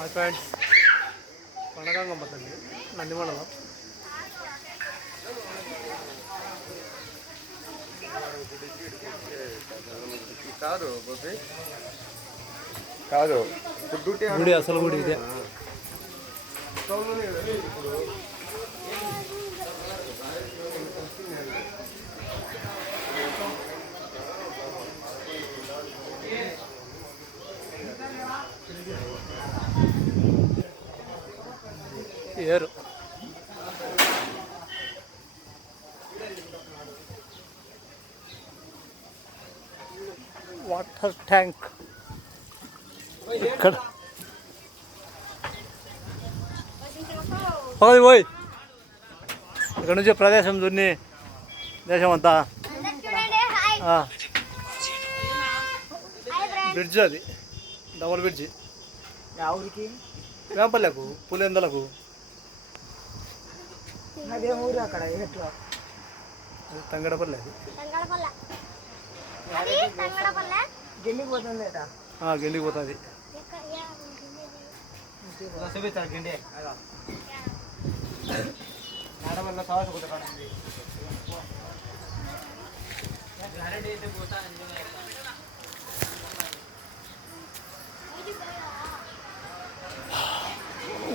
Hi friends, పండగంగమ్మ తల్లి నందిమండలం. కాదు గుడి అసలు గుడి ఇదే. ఏరు వాటర్ ట్యాంక్ ఇక్కడ పోయి పోయి ఇక్కడ నుంచి ప్రదేశం దున్ని దేశం అంతా బ్రిడ్జ్, అది డబుల్ బ్రిడ్జి. ఊరికి వేంపల్లకు పులిందలకు అదే ఊరు అక్కడ తంగడపల్లి, అది గిన్నెకి పోతుంది గెండికి పోతుంది. గిండి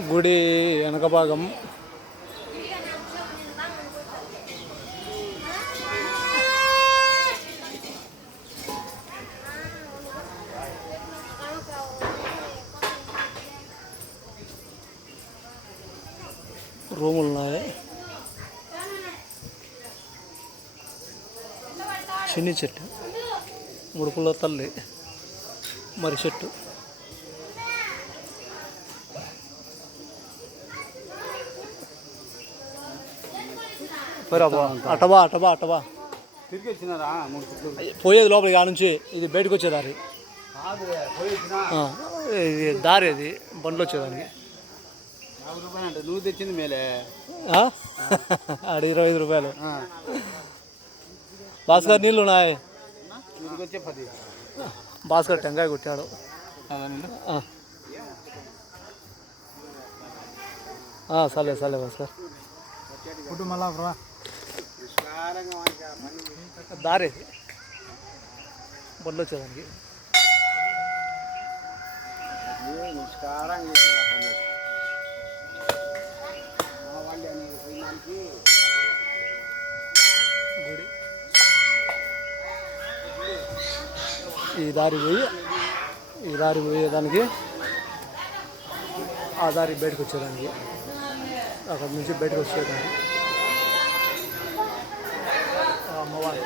గుడి వెనక భాగం రూములు ఉన్నాయి. చిన్ని చెట్టు, ముడుపుల తల్లి, మరి చెట్టు. అటబా అటబా అటబా తిరిగి వచ్చినారా? పోయేది లోపలికి, ఆ నుంచి ఇది బయటకు వచ్చేదారి, ఇది దారి, అది బండ్లు వచ్చేదానికి. నువ్వు తెచ్చింది మేలే, ఆడ 25 రూపాయలు. భాస్కర్ నీళ్ళు ఉన్నాయి. వచ్చే 10. భాస్కర్ టెంకాయ కొట్టాడు. సరే సరే భాస్కర్. దారి బండ్లు వచ్చేదానికి. గుడి ఈ దారి పోయేదానికి, ఆ దారి బయటకు వచ్చేదానికి, అక్కడి నుంచి బయటకు వచ్చేదానికి అమ్మవారు.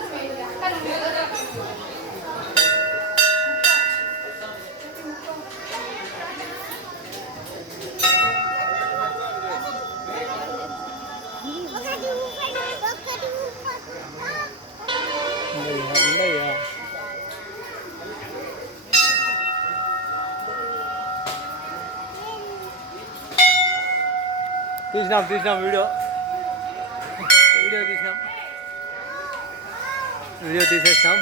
తీసినాం వీడియో తీసేసాం.